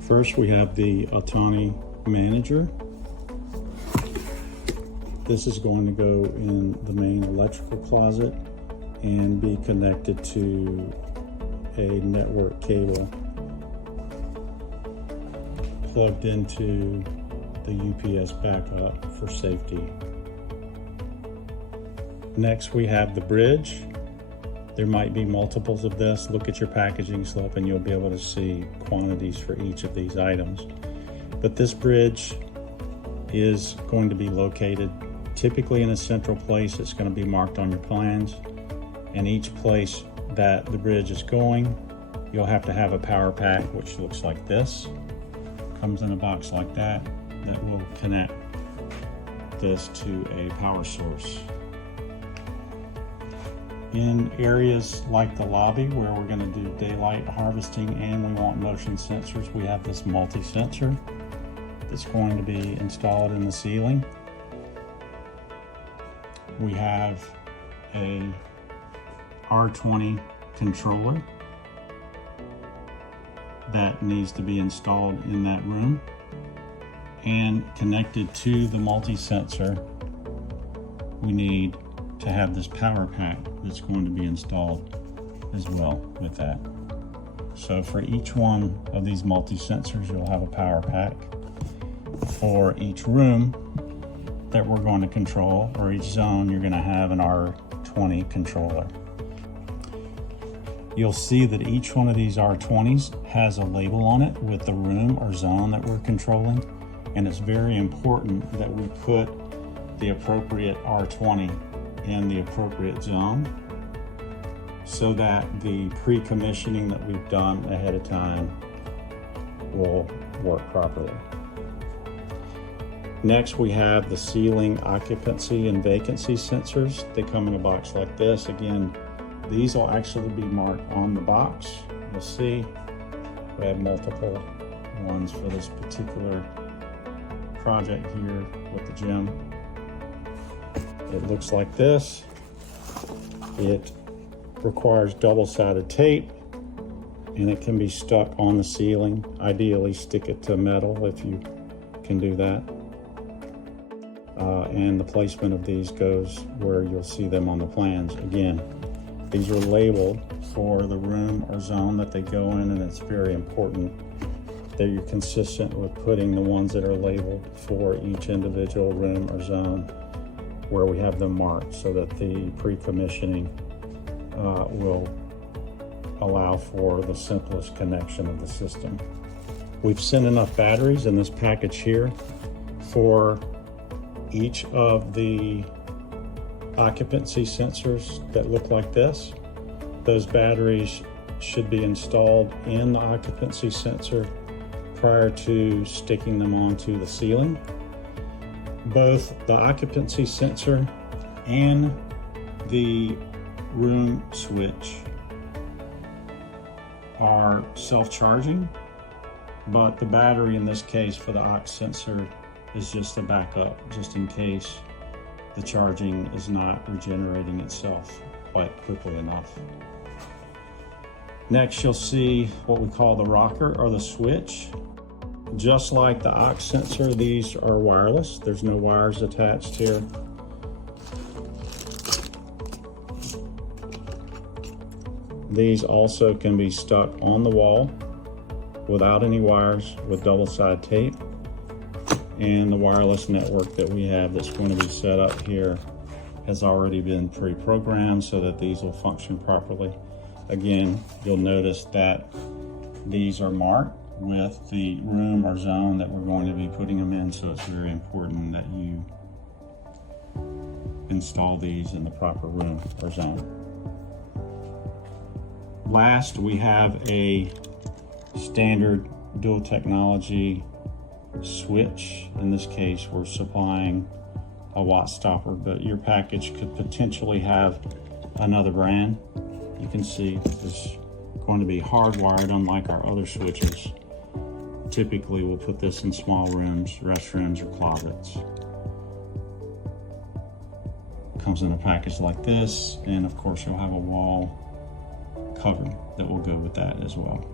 First, we have the autonomy manager. This is going to go in the main electrical closet and be connected to a network cable plugged into the UPS backup for safety. Next, we have the bridge. There might be multiples of this. Look at your packaging slip and you'll be able to see quantities for each of these items. But this bridge is going to be located typically in a central place. It's going to be marked on your plans. And each place that the bridge is going, you'll have to have a power pack, which looks like this. Comes in a box like that will connect this to a power source. In areas like the lobby where we're going to do daylight harvesting and we want motion sensors, we have this multi-sensor that's going to be installed in the ceiling. We have a R20 controller that needs to be installed in that room, and connected to the multi-sensor we need to have this power pack that's going to be installed as well with that. So for each one of these multi-sensors, you'll have a power pack. For each room that we're going to control, or each zone, you're going to have an R20 controller. You'll see that each one of these R20s has a label on it with the room or zone that we're controlling, and it's very important that we put the appropriate R20 in the appropriate zone so that the pre-commissioning that we've done ahead of time will work properly. Next, we have the ceiling occupancy and vacancy sensors. They come in a box like this. Again, these will actually be marked on the box. You'll see we have multiple ones for this particular project here with the gym. It looks like this. It requires double-sided tape, and it can be stuck on the ceiling. Ideally, stick it to metal if you can do that. And the placement of these goes where you'll see them on the plans. Again, these are labeled for the room or zone that they go in, and it's very important that you're consistent with putting the ones that are labeled for each individual room or zone where we have them marked, so that the pre-commissioning will allow for the simplest connection of the system. We've sent enough batteries in this package here for each of the occupancy sensors that look like this. Those batteries should be installed in the occupancy sensor prior to sticking them onto the ceiling. Both the occupancy sensor and the room switch are self-charging, but the battery in this case for the aux sensor is just a backup, just in case the charging is not regenerating itself quite quickly enough. Next, you'll see what we call the rocker or the switch. Just like the aux sensor, these are wireless. There's no wires attached here. These also can be stuck on the wall without any wires with double-sided tape. And the wireless network that we have that's going to be set up here has already been pre-programmed so that these will function properly. Again, you'll notice that these are marked with the room or zone that we're going to be putting them in, so it's very important that you install these in the proper room or zone. Last, we have a standard dual technology switch. In this case, we're supplying a watt stopper, but your package could potentially have another brand. You can see it's going to be hardwired, unlike our other switches. Typically, we'll put this in small rooms, restrooms, or closets. Comes in a package like this, and of course, you'll have a wall cover that will go with that as well.